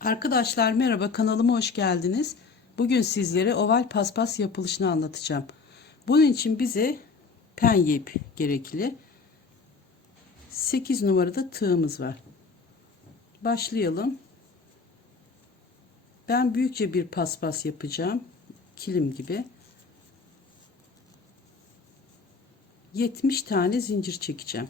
Arkadaşlar merhaba kanalıma hoş geldiniz. Bugün sizlere oval paspas yapılışını anlatacağım. Bunun için bize pen ip gerekli. 8 numarada tığımız var. Başlayalım. Ben büyükçe bir paspas yapacağım. Kilim gibi. 70 tane zincir çekeceğim.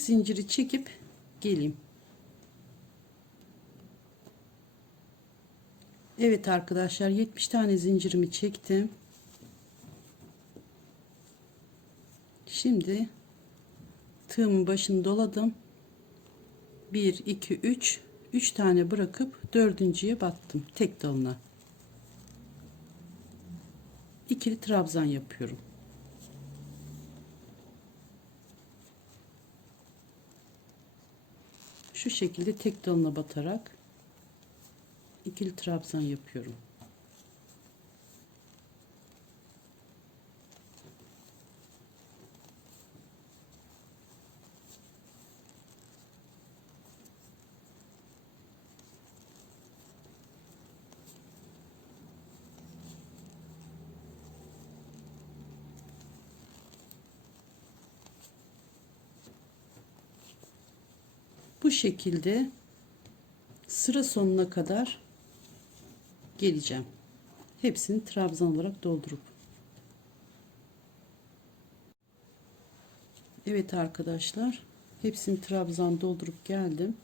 Zinciri çekip geleyim. Evet arkadaşlar 70 tane zincirimi çektim. Şimdi tığımın başını doladım. 1 2 3 3 tane bırakıp dördüncüye battım tek dalına. İkili trabzan yapıyorum. Şu şekilde tek dalına batarak ikili trabzan yapıyorum. Bu şekilde sıra sonuna kadar geleceğim. Hepsini trabzan olarak doldurup. Evet arkadaşlar. Hepsini trabzan doldurup geldim.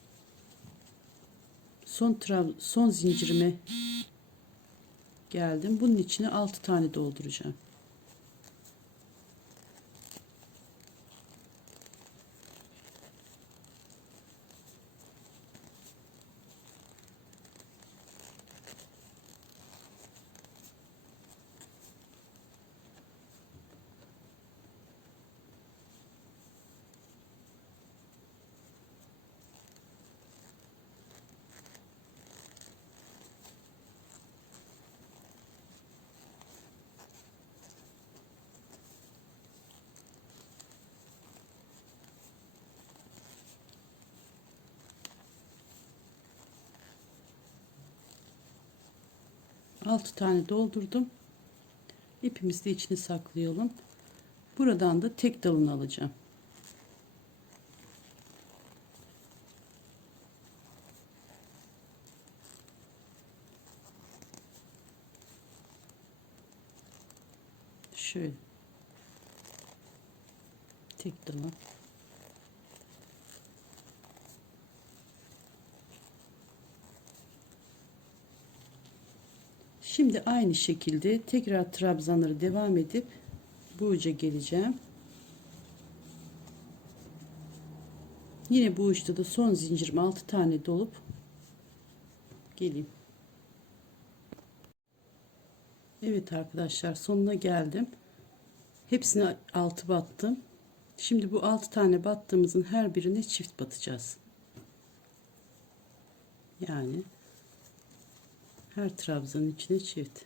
Son trab son zincirime geldim. Bunun içine 6 tane dolduracağım. Altı tane doldurdum. İpimizi de içine saklayalım. Buradan da tek dalını alacağım. Şöyle. Tek dalı. Şimdi aynı şekilde tekrar trabzanları devam edip bu uca geleceğim. Yine bu uçta da son zincirim 6 tane dolup geleyim. Evet arkadaşlar sonuna geldim. Hepsine 6 battım. Şimdi bu 6 tane battığımızın her birine çift batacağız. Yani her trabzanın içine çift.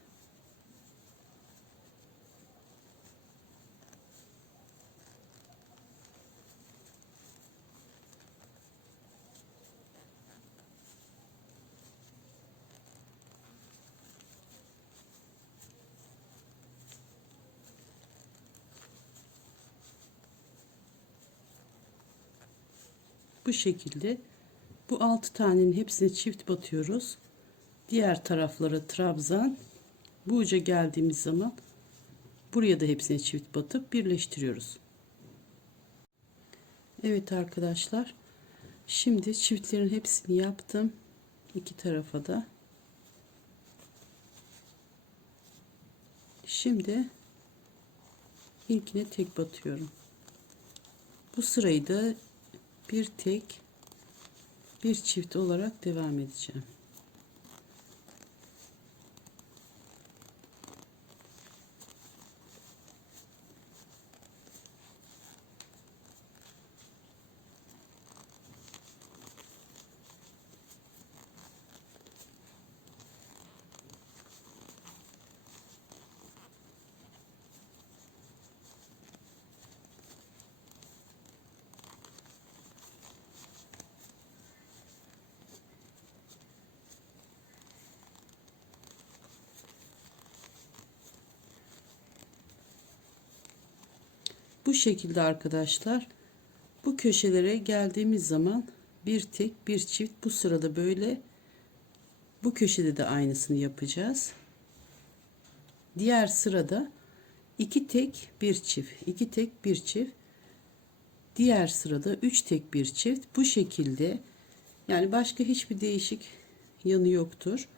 Bu şekilde bu altı tanenin hepsine çift batıyoruz diğer tarafları trabzan bu uca geldiğimiz zaman buraya da hepsine çift batıp birleştiriyoruz. Evet arkadaşlar şimdi çiftlerin hepsini yaptım. İki tarafa da. Şimdi ilkine tek batıyorum. Bu sırayı da bir tek bir çift olarak devam edeceğim bu şekilde arkadaşlar bu köşelere geldiğimiz zaman bir tek bir çift bu sırada böyle bu köşede de aynısını yapacağız. Diğer sırada iki tek bir çift, iki tek bir çift. Diğer sırada üç tek bir çift. Bu şekilde yani başka hiçbir değişik yanı yoktur.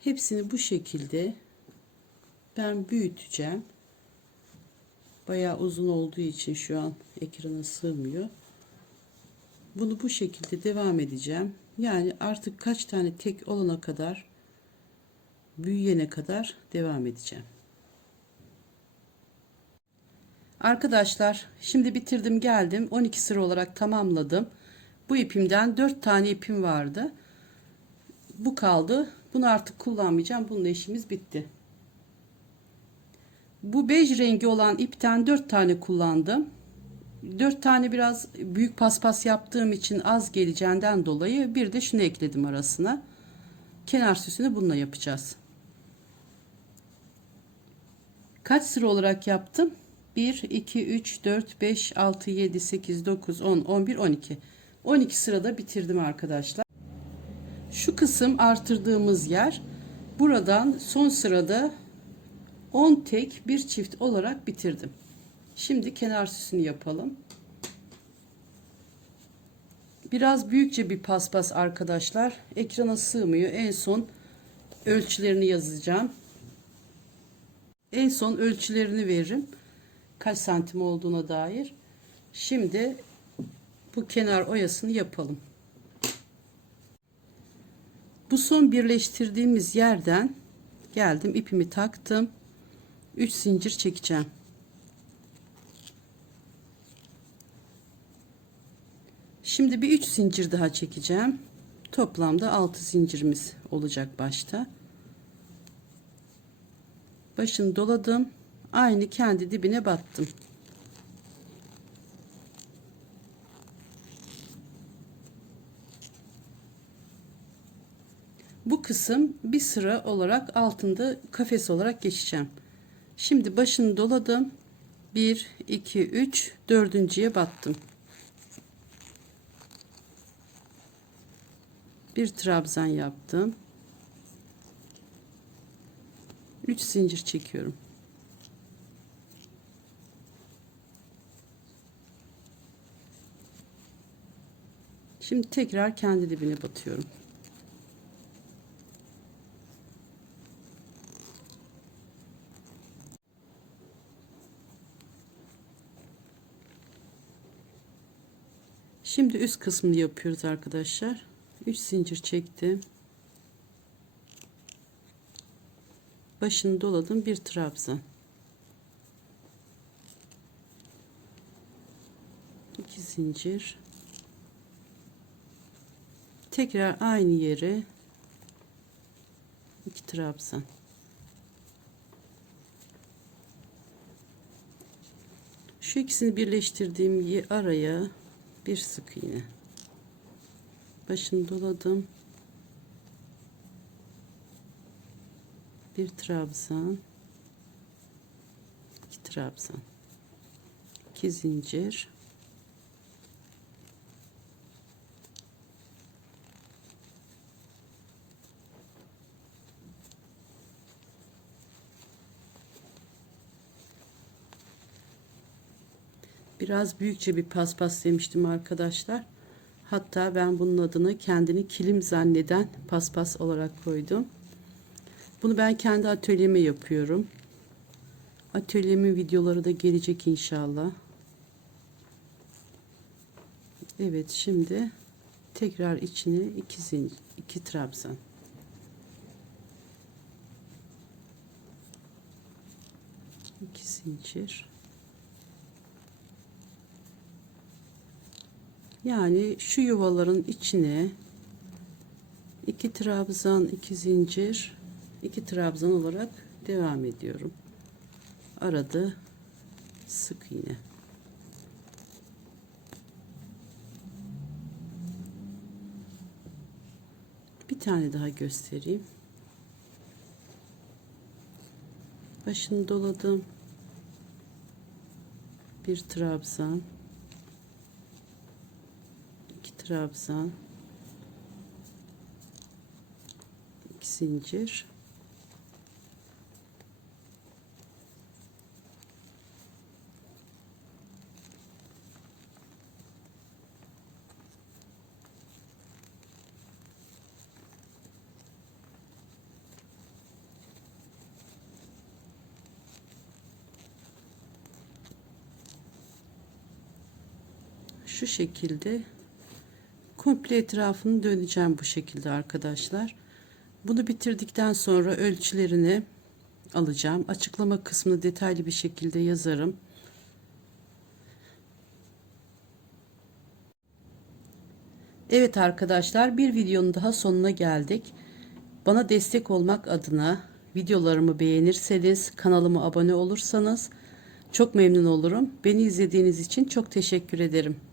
Hepsini bu şekilde ben büyüteceğim. Bayağı uzun olduğu için şu an ekrana sığmıyor. Bunu bu şekilde devam edeceğim. Yani artık kaç tane tek olana kadar büyüyene kadar devam edeceğim. Arkadaşlar şimdi bitirdim geldim 12 sıra olarak tamamladım. Bu ipimden 4 tane ipim vardı. Bu kaldı. Bunu artık kullanmayacağım. Bununla işimiz bitti. Bu bej rengi olan ipten 4 tane kullandım. 4 tane biraz büyük paspas yaptığım için az geleceğinden dolayı bir de şunu ekledim arasına. Kenar süsünü bununla yapacağız. Kaç sıra olarak yaptım? 1, 2, 3, 4, 5, 6, 7, 8, 9, 10, 11, 12. 12 sırada bitirdim arkadaşlar. Şu kısım artırdığımız yer. Buradan son sırada 10 tek bir çift olarak bitirdim. Şimdi kenar süsünü yapalım. Biraz büyükçe bir paspas arkadaşlar. Ekrana sığmıyor. En son ölçülerini yazacağım. En son ölçülerini veririm. Kaç santim olduğuna dair. Şimdi bu kenar oyasını yapalım. Bu son birleştirdiğimiz yerden geldim ipimi taktım. 3 zincir çekeceğim. Şimdi bir 3 zincir daha çekeceğim. Toplamda 6 zincirimiz olacak başta. Başını doladım. Aynı kendi dibine battım. Bu kısım bir sıra olarak altında kafes olarak geçeceğim. Şimdi başını doladım. 1 2 3 dördüncüye battım. Bir trabzan yaptım. 3 zincir çekiyorum. Şimdi tekrar kendi dibine batıyorum. Şimdi üst kısmını yapıyoruz arkadaşlar. 3 zincir çektim. Başını doladım. Bir trabzan. 2 zincir. Tekrar aynı yere 2 trabzan. Şu ikisini birleştirdiğim araya bir sık iğne başını doladım. Bir trabzan. İki trabzan. İki zincir Biraz büyükçe bir paspas demiştim arkadaşlar. Hatta ben bunun adını kendini kilim zanneden paspas olarak koydum. Bunu ben kendi atölyeme yapıyorum. Atölyemin videoları da gelecek inşallah. Evet şimdi tekrar içine iki zincir, iki trabzan. iki zincir Yani şu yuvaların içine iki trabzan, iki zincir, iki trabzan olarak devam ediyorum. Arada sık iğne. Bir tane daha göstereyim. Başını doladım. bir trabzan trabzan iki zincir. Şu şekilde komple etrafını döneceğim bu şekilde arkadaşlar. Bunu bitirdikten sonra ölçülerini alacağım. Açıklama kısmını detaylı bir şekilde yazarım. Evet arkadaşlar bir videonun daha sonuna geldik. Bana destek olmak adına videolarımı beğenirseniz kanalıma abone olursanız çok memnun olurum. Beni izlediğiniz için çok teşekkür ederim.